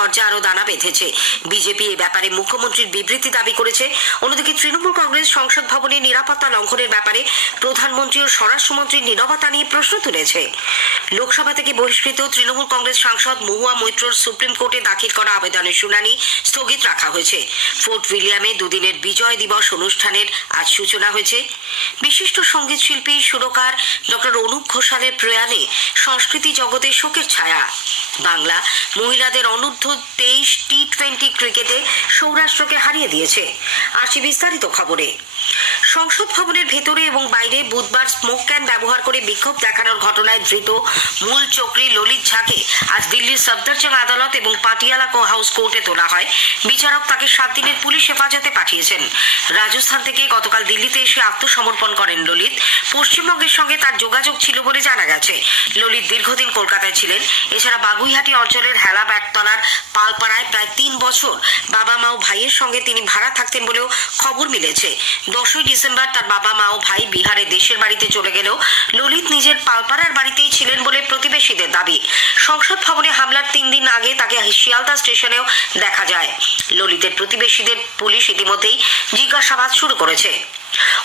তরজা আরও দানা বেঁধেছে। বিজেপি এ ব্যাপারে মুখ্যমন্ত্রীর বিবৃতি দাবি করেছে। অন্যদিকে তৃণমূল কংগ্রেস সংসদ ভবনে নিরাপত্তা লঙ্ঘনের ব্যাপারে প্রধানমন্ত্রী ও স্বরাষ্ট্রমন্ত্রীর নীরবতা নিয়ে প্রশ্ন তুলেছে। লোকসভা থেকে বহিষ্কৃত তৃণমূল কংগ্রেস সাংসদ মহুয়া মৈত্রর সুপ্রিম কোর্টে দাখিল করা আবেদনের শুনানি স্থগিত রাখা হয়েছে। ফোর্ট উইলিয়ামে দুদিনের বিজয় দিবস অনুষ্ঠানের আজ সূচনা হয়েছে। বিশিষ্ট সংগীত শিল্পী, সুরকার ডক্টর অনুপ ঘোষালের প্রয়াণে সংস্কৃতি জগতে শোকের ছায়া। বাংলা। মহিলাদের অনূর্ধ্ব তেইশ টি টোয়েন্টি ক্রিকেটে সৌরাষ্ট্রকে হারিয়ে দিয়েছে। আসি বিস্তারিত খবরে। সংসদ ভবনের ভেতরে এবং বাইরে বুধবার স্মোক ক্যান ব্যবহার করে বিক্ষোভ দেখানোর ঘটনায় ধৃত মূল চক্রী ললিত ঝাকে আজ দিল্লির সফদরজং আদালত এবং পাটিয়ালা হাউস কোর্টে তোলা হয়। বিচারক তাকে সাত দিনের পুলিশ হেফাজতে পাঠিয়েছেন। রাজস্থান থেকে গতকাল দিল্লিতে এসে আত্মসমর্পণ করেন ললিত। পশ্চিমবঙ্গের সঙ্গে তার যোগাযোগ ছিল বলে জানা গেছে। ললিত দীর্ঘদিন কলকাতায় ছিলেন। এছাড়া বাগুইহাটি অঞ্চলের হেলা ব্যাটতলার পালপাড়ায় প্রায় তিন বছর বাবা মা ও ভাইয়ের সঙ্গে তিনি ভাড়া থাকতেন বলেও খবর মিলেছে। দশই ডিসেম্বর তার বাবা মা ও ভাই বিহারে দেশের বাড়িতে চলে গেলেও ললিত নিজের পালপাড়ার বাড়িতেই ছিলেন বলে প্রতিবেশীদের দাবি। সংসদ ভবনে হামলার তিন দিন আগে তাকে শিয়ালদা স্টেশনেও দেখা যায়। ললিতের প্রতিবেশীদের পুলিশ ইতিমধ্যেই জিজ্ঞাসাবাদ শুরু করেছে।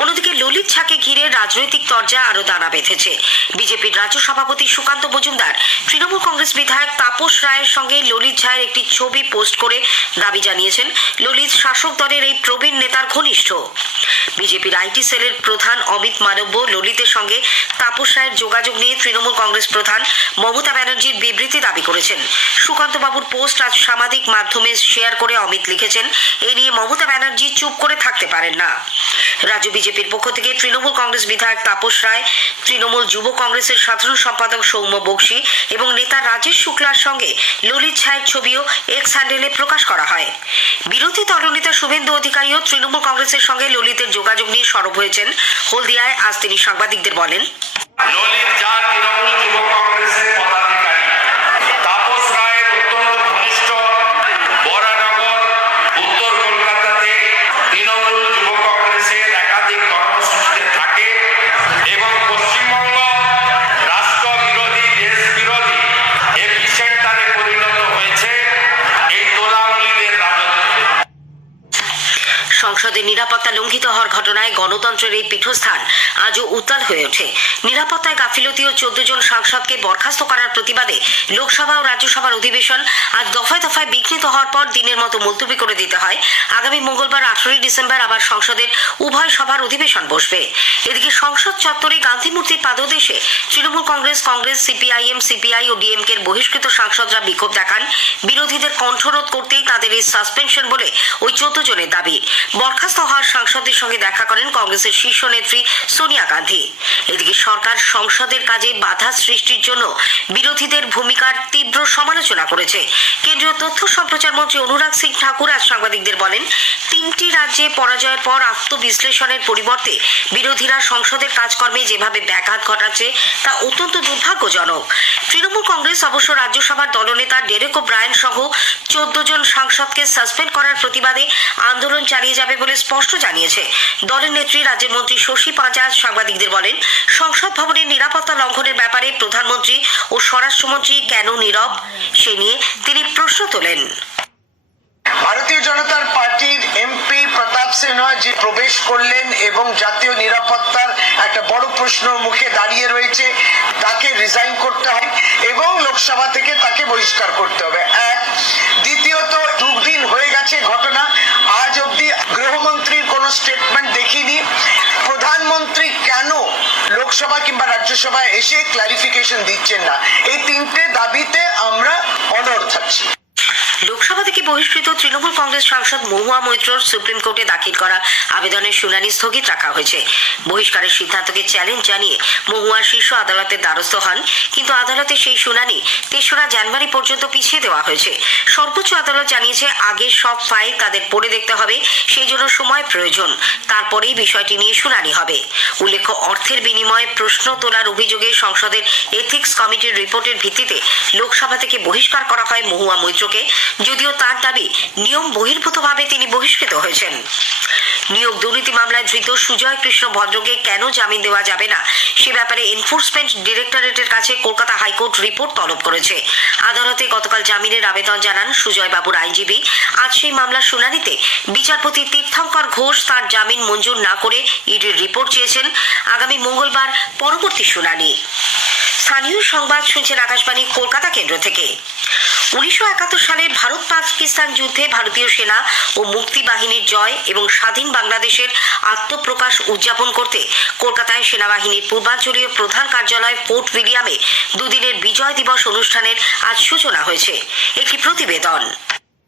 অন্যদিকে ললিত ঝাকে ঘিরে রাজনৈতিক তরজা আরও দানা বেঁধেছে। বিজেপির রাজ্য সভাপতি সুকান্ত মজুমদার, তৃণমূল কংগ্রেস বিধায়ক তাপস রায়ের সঙ্গে ললিত ঝায়ের একটি ছবি পোস্ট করে দাবি জানিয়েছেন, ললিত শাসক দলের এই প্রবীণ নেতার ঘনিষ্ঠ। বিজেপির আইটি সেলের প্রধান অমিত মানব্য ললিতের সঙ্গে তাপস রায়ের যোগাযোগ নিয়ে তৃণমূল কংগ্রেস প্রধান মমতা ব্যানার্জির বিবৃতি দাবি করেছেন। সুকান্ত বাবুর পোস্ট আজ সামাজিক মাধ্যমে শেয়ার করে অমিত লিখেছেন এই নিয়ে মমতা ব্যানার্জি চুপ করে থাকতে পারেন না। রাজ্য বিজেপির পক্ষ থেকে তৃণমূল কংগ্রেস বিধায়ক তাপস রায়, তৃণমূল যুব কংগ্রেসের সাধারণ সম্পাদক সৌম্য বক্সি এবং নেতা রাজেশ শুক্লার সঙ্গে ললিত ছায়ের ছবিও এক্স হ্যান্ডেলে প্রকাশ করা হয়। বিরোধী দলনেতা শুভেন্দু অধিকারীও তৃণমূল কংগ্রেসের সঙ্গে ললিতের যোগাযোগ নিয়ে সরব হয়েছেন। হলদিয়ায় আজ তিনি সাংবাদিকদের বলেন, ললিত সংসদের নিরাপত্তা লঙ্ঘিত হওয়ার ঘটনায় গণতন্ত্রের এই পীঠস্থান আজও উত্তাল হয়ে ওঠে। নিরাপত্তায় গাফিলতি ও চোদ্দ জন সাংসদকে বরখাস্ত করার প্রতিবাদে লোকসভা ও রাজ্যসভার অধিবেশন আজ দফায় দফায় বিঘ্নিত হওয়ার পর দিনের মতো মুলতবি করে দিতে হয়। আগামী মঙ্গলবার আঠারোই ডিসেম্বর আবার সংসদের উভয় সভার অধিবেশন বসবে। এদিকে সংসদ চত্বরে গান্ধী মূর্তির পাদদেশে তৃণমূল কংগ্রেস কংগ্রেস, সিপিআইএম, সিপিআই ও ডিএমকের বহিষ্কৃত সাংসদরা বিক্ষোভ দেখান। বিরোধীদের কণ্ঠরোধ করতেই তাদের এই সাসপেনশন বলে ওই চোদ্দ জনের দাবি। বরখাস্ত হওয়ার সাংসদদের সঙ্গে দেখা করেন কংগ্রেসের শীর্ষ নেত্রী সোনিয়া গান্ধী। এদিকে সরকার সংসদের কাজে বাধা সৃষ্টির জন্য বিরোধীদের ভূমিকার তীব্র সমালোচনা করেছে। কেন্দ্রীয় তথ্য সম্প্রচার মন্ত্রী অনুরাগ সিং ঠাকুর আজ সাংবাদিকদের বলেন, তিনটি রাজ্যে পরাজয়ের পর আত্মবিশ্লেষণের পরিবর্তে বিরোধীরা সংসদের কাজকর্মে যেভাবে ব্যাঘাত ঘটাচ্ছে তা অত্যন্ত দুর্ভাগ্যজনক। তৃণমূল কংগ্রেস অবশ্য রাজ্যসভার দলনেতা ডেরেক ব্রায়ন সহ চোদ্দ জন সাংসদকে সাসপেন্ড করার প্রতিবাদে আন্দোলন চালিয়ে যাবে বলে স্পষ্ট জানিয়েছে। দলের নেত্রী, রাজ্যের মন্ত্রী শশী পাঁজা সাংবাদিকদের বলেন, সংসদ ভবনের নিরাপত্তা লঙ্ঘনের ব্যাপারে প্রধানমন্ত্রী ও স্বরাষ্ট্রমন্ত্রী কেন নীরব? সে নিয়ে তিনি প্রশ্ন তোলেন। করলেন এবং জাতীয় নিরাপত্তার একটা বড় প্রশ্ন মুখে দাঁড়িয়ে রয়েছে। তাকে রিজাইন করতে হয় এবং লোকসভা থেকে তাকে বহিষ্কার করতে হবে। এক। দ্বিতীয়ত, দুদিন হয়ে গেছে ঘটনা। আজ অব্দি গৃহমন্ত্রীর কোনো স্টেটমেন্ট দেখিনি। প্রধানমন্ত্রী কেন লোকসভা কিংবা রাজ্যসভায় এসে ক্লারিফিকেশন দিচ্ছেন না? এই তিনটে দাবিতে আমরা অনড় থাকছি। বহিষ্কৃত তৃণমূল কংগ্রেস সাংসদ মহুয়া মৈত্রর সুপ্রিম কোর্টে দাখিল করা আবেদনের শুনানি স্থগিত রাখা হয়েছে। বহিষ্কারের সিদ্ধান্তকে চ্যালেঞ্জ জানিয়ে মহুয়া শীর্ষ আদালতের দ্বারস্থ হন, কিন্তু আদালতে সেই শুনানি তেসরা জানুয়ারি পর্যন্ত পিছিয়ে দেওয়া হয়েছে। সর্বোচ্চ আদালত জানিয়েছে আগের সব ফাইল তাদের পড়ে দেখতে হবে, সেই জন্য সময় প্রয়োজন। তারপরেই বিষয়টি নিয়ে শুনানি হবে। উল্লেখ্য, অর্থের বিনিময়ে প্রশ্ন তোলার অভিযোগে সংসদের এথিক্স কমিটির রিপোর্টের ভিত্তিতে লোকসভা থেকে বহিষ্কার করা হয় মহুয়া মৈত্রকে। যদিও তার দাবি, নিয়ম বহির্ভূতভাবে তিনি বহিষ্কৃত হয়েছেন। নিয়োগ দুর্নীতি মামলায় ধৃত সুজয় কৃষ্ণ ভদ্রকে কেন জামিন দেওয়া যাবে না? সে ব্যাপারে এনফোর্সমেন্ট ডিরেক্টরেটের কাছে কলকাতা হাইকোর্ট রিপোর্ট তলব করেছে। আদালতে গতকাল জামিনের আবেদন জানান সুজয় বাবুর আইনজীবী। আজ সেই মামলার শুনানিতে বিচারপতি তীর্থঙ্কর ঘোষ তার জামিন মঞ্জুর না করে ইডির রিপোর্ট চেয়েছেন। আগামী মঙ্গলবার পরবর্তী শুনানি। স্থানীয় সংবাদ শুনছেন আকাশবাণী কলকাতা কেন্দ্র থেকে। উনিশশো একাত্তর সালে ভারত পাকিস্তান যুদ্ধে ভারতীয় সেনা ও মুক্তি বাহিনীর জয় এবং স্বাধীন বাংলাদেশের আত্মপ্রকাশ উদযাপন করতে কলকাতায় সেনাবাহিনীর পূর্বাঞ্চলীয় প্রধান কার্যালয় ফোর্ট উইলিয়ামে দুদিনের বিজয় দিবস অনুষ্ঠানের আজ সূচনা হয়েছে। একটি প্রতিবেদন।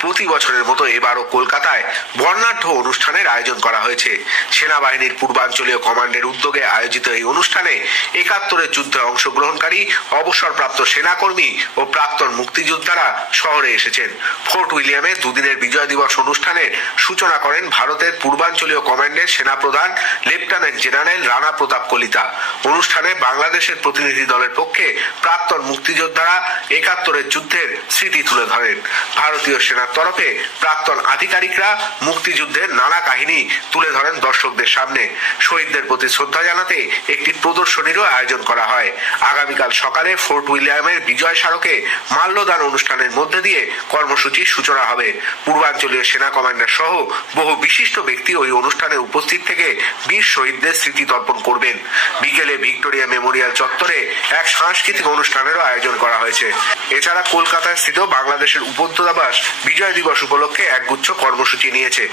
প্রতি বছরের মতো এবারও কলকাতায় বর্ণাঢ্য অনুষ্ঠানের আয়োজন করা হয়েছে। সেনাবাহিনীর পূর্বাঞ্চলীয় কমান্ডের উদ্যোগে আয়োজিত এই অনুষ্ঠানে একাত্তরের যুদ্ধে অংশগ্রহণকারী, অবসরপ্রাপ্ত সেনাকর্মী ও প্রাক্তন মুক্তিযোদ্ধারা শহরে এসেছেন। ফোর্ট উইলিয়ামে দুদিনের বিজয় দিবস অনুষ্ঠানের সূচনা করেন ভারতের পূর্বাঞ্চলীয় কমান্ডের সেনাপ্রধান, লেফটেন্যান্ট জেনারেল রানা প্রতাপ কলিতা। অনুষ্ঠানে বাংলাদেশের প্রতিনিধি দলের পক্ষে প্রাক্তন মুক্তিযোদ্ধারা একাত্তরের যুদ্ধের স্মৃতি তুলে ধরেন। ভারতীয় সেনার তরফে প্রাক্তন আধিকারিকরা মুক্তিযুদ্ধের নানা কাহিনী তুলে ধরেন দর্শকদের সামনে। শহীদদের প্রতি শ্রদ্ধা জানাতে একটি প্রদর্শনীরও আয়োজন করা হয়। আগামীকাল সকালে ফোর্ট উইলিয়ামের বিজয় স্মারকে মাল্যদান অনুষ্ঠানের মধ্যে দিয়ে কর্মসূচির সূচনা হবে। পূর্বাঞ্চলীয় সেনা কমান্ডার সহ বহু বিশিষ্ট ব্যক্তি ওই অনুষ্ঠানে উপস্থিত থেকে বীর শহীদদের স্মৃতি তর্পণ করবেন। বিকেলে ভিক্টোরিয়া মেমোরিয়াল চত্বরে এক সাংস্কৃতিক অনুষ্ঠানেরও আয়োজন করা হয়েছে। এছাড়া কলকাতায় স্থিত বাংলাদেশের উপদূতাবাস বিজয় দিবস উপলক্ষে একগুচ্ছ কর্মসূচি নিয়েছে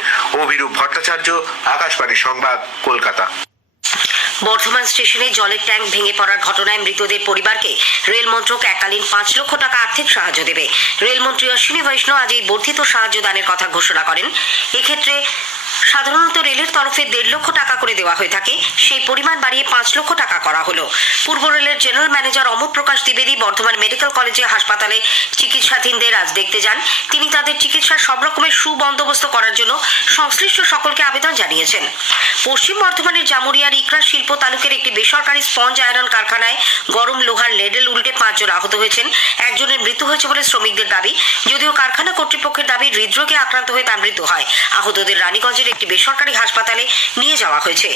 অভিরূপ ভট্টাচার্য, আকাশবাণী সংবাদ, কলকাতা। বর্ধমান স্টেশনে জলের ট্যাঙ্ক ভেঙে পড়ার ঘটনায় মৃতদের পরিবারকে রেল মন্ত্রক এককালীন পাঁচ লক্ষ টাকা আর্থিক সাহায্য দেবে। রেলমন্ত্রী অশ্বিনী বৈষ্ণব আজ এই বর্ধিত সাহায্য দানের কথা ঘোষণা করেন। এক্ষেত্রে সাধারণত রেলের তরফে দেড় লক্ষ টাকা করে দেওয়া হয়ে থাকে। সেই পরিমাণ বাড়িয়ে পাঁচ লক্ষ টাকা করা হলো। পূর্ব রেলের জেনারেল ম্যানেজার অমর প্রকাশ দ্বিবেদী বর্ধমান মেডিকেল কলেজে হাসপাতালে চিকিৎসাধীনদের আজ দেখতে যান। তিনি তাদের চিকিৎসার সব রকমের সুবন্দোবস্ত করার জন্য সংশ্লিষ্ট সকলকে আবেদন জানিয়েছেন। পশ্চিম বর্ধমানের জামুরিয়ার ইকরা শিল্প তালুকের একটি বেসরকারি স্পঞ্জ আয়রন কারখানায় গরম লোহার লেডেল উল্টে পাঁচজন আহত হয়েছেন। একজনের মৃত্যু হয়েছে বলে শ্রমিকদের দাবি। যদিও কারখানা কর্তৃপক্ষের দাবি, হৃদরোগে আক্রান্ত হয়ে তার মৃত্যু হয়। আহতদের রানীগঞ্জের একটি বেসরকারি হাসপাতালে নিয়ে যাওয়া হয়েছে।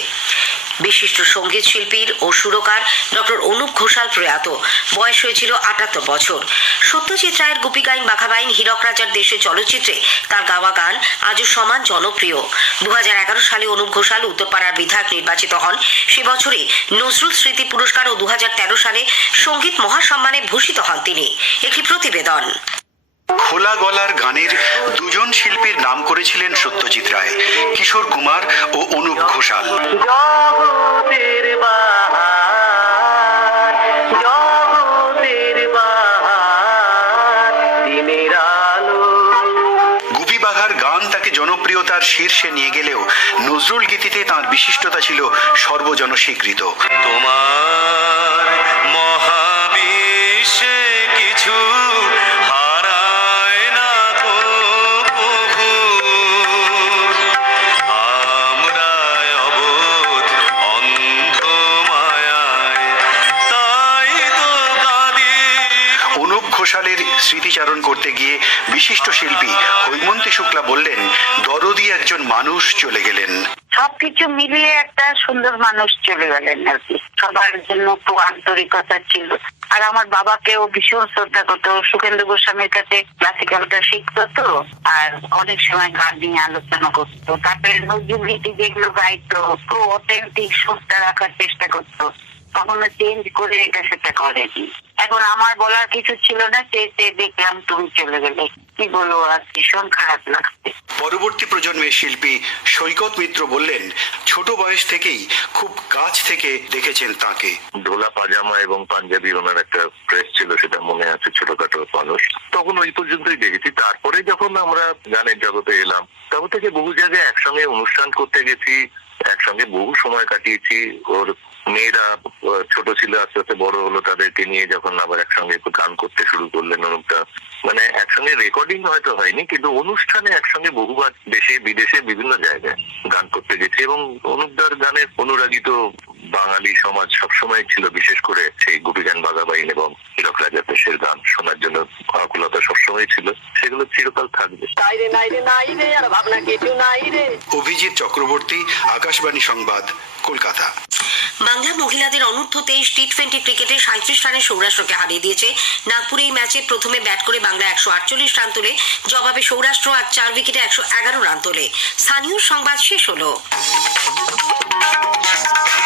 বিশিষ্ট সংগীত শিল্পীর ও সুরকার ডক্টর অনুপ ঘোষাল প্রয়াত। বয়স হয়েছিল আটাত্তর বছর। সত্যজিৎ রায়ের গুপি গাইন বাঘাবাইন হীরক রাজার দেশে চলচ্চিত্রে তার গাওয়া গান আজও সমান জনপ্রিয়। দু হাজার এগারো সালে অনুপ ঘোষাল উত্তরপাড়ার বিধায়ক নির্বাচিত হন। সে বছরে নজরুল স্মৃতি পুরস্কার ও দু হাজার তেরো সালে সংগীত মহাসম্মানে ভূষিত হন তিনি। একটি প্রতিবেদন। খোলা গলার গানের দুজন শিল্পীর নাম করেছিলেন সত্যজিৎ রায় কিশোর কুমার ও অনুপ ঘোষাল। জনপ্রিয়তার শীর্ষে নিয়ে গেলেও নজরুল গীতিতে তাঁর বিশিষ্টতা ছিল সর্বজন স্বীকৃত তোমার মহাবিশ্বে কিছু স্মৃতিচারণ করতে গিয়ে বিশিষ্ট শিল্পী হৈমন্তী শুক্লা বললেন, দরদি একজন মানুষ চলে গেলেন। সবকিছু মিলিয়ে একটা সুন্দর মানুষ চলে গেলেন আর কি। সবার জন্য খুব আন্তরিকতা ছিল। আর আমার বাবাকেও ভীষণ শ্রদ্ধা করতো। সুখেন্দ্র গোস্বামীর কাছে ক্লাসিক্যালটা শিখতো তো, আর অনেক সময় গান নিয়ে আলোচনা করতো। তারপরে নজরুল গীতি যেগুলো গাইতো, খুব অথেন্টিক সুরটা রাখার চেষ্টা করতো। কখনো চেঞ্জ করে এটা সেটা করেনি। এখন আমার বলার কিছু ছিল না চেয়ে দেখলাম তুমি চলে গেলে। কি বলব আর ভীষণ খারাপ লাগছে। পরবর্তী প্রজন্মের শিল্পী সৈকত মিত্র বললেন ছোট বয়স থেকেই খুব কাছ থেকে দেখেছেন তাকে। ধোলা পাজামা এবং পাঞ্জাবি ওনার একটা ড্রেস ছিল সেটা মনে আছে ছোটখাটো মানুষ। তখন ওই পর্যন্তই দেখেছি। তারপরে যখন আমরা গানের জগতে এলাম তখন থেকে বহু জায়গায় একসঙ্গে অনুষ্ঠান করতে গেছি একসঙ্গে বহু সময় কাটিয়েছি। ওর মেয়েরা ছোট ছিল, আস্তে আস্তে বড় হলো, তাদেরকে নিয়ে যখন আবার একসঙ্গে একটু গান করতে শুরু করলেন অনুপটা। মানে একসঙ্গে রেকর্ডিং হয়তো হয়নি, কিন্তু অনুষ্ঠানে একসঙ্গে বহুবার দেশে, বিদেশে বিভিন্ন জায়গায় গান করতে গেছে এবং অনুপদার গানের অনুরাগী তো বাঙালি সমাজ সবসময় ছিল বিশেষ করে সেই গোপীগান বাগাবাইন এবং হীরক রাজাতে দেশের গান শোনার জন্য আকুলতা সবসময় ছিল। সেগুলো চিরকাল থাকবে। অভিজিৎ চক্রবর্তী আকাশবাণী সংবাদ কলকাতা। বাংলা মহিলাদের অনূর্ধ্ব তেইশ টি টোয়েন্টি ক্রিকেটে সাঁত্রিশ রানে সৌরাষ্ট্রকে হারিয়ে দিয়েছে। নাগপুরে এই ম্যাচে প্রথমে ব্যাট করে বাংলা একশো আটচল্লিশ রান তোলে। জবাবে সৌরাষ্ট্র আর চার উইকেটে একশো এগারো রান তোলে। স্থানীয় সংবাদ শেষ হলো।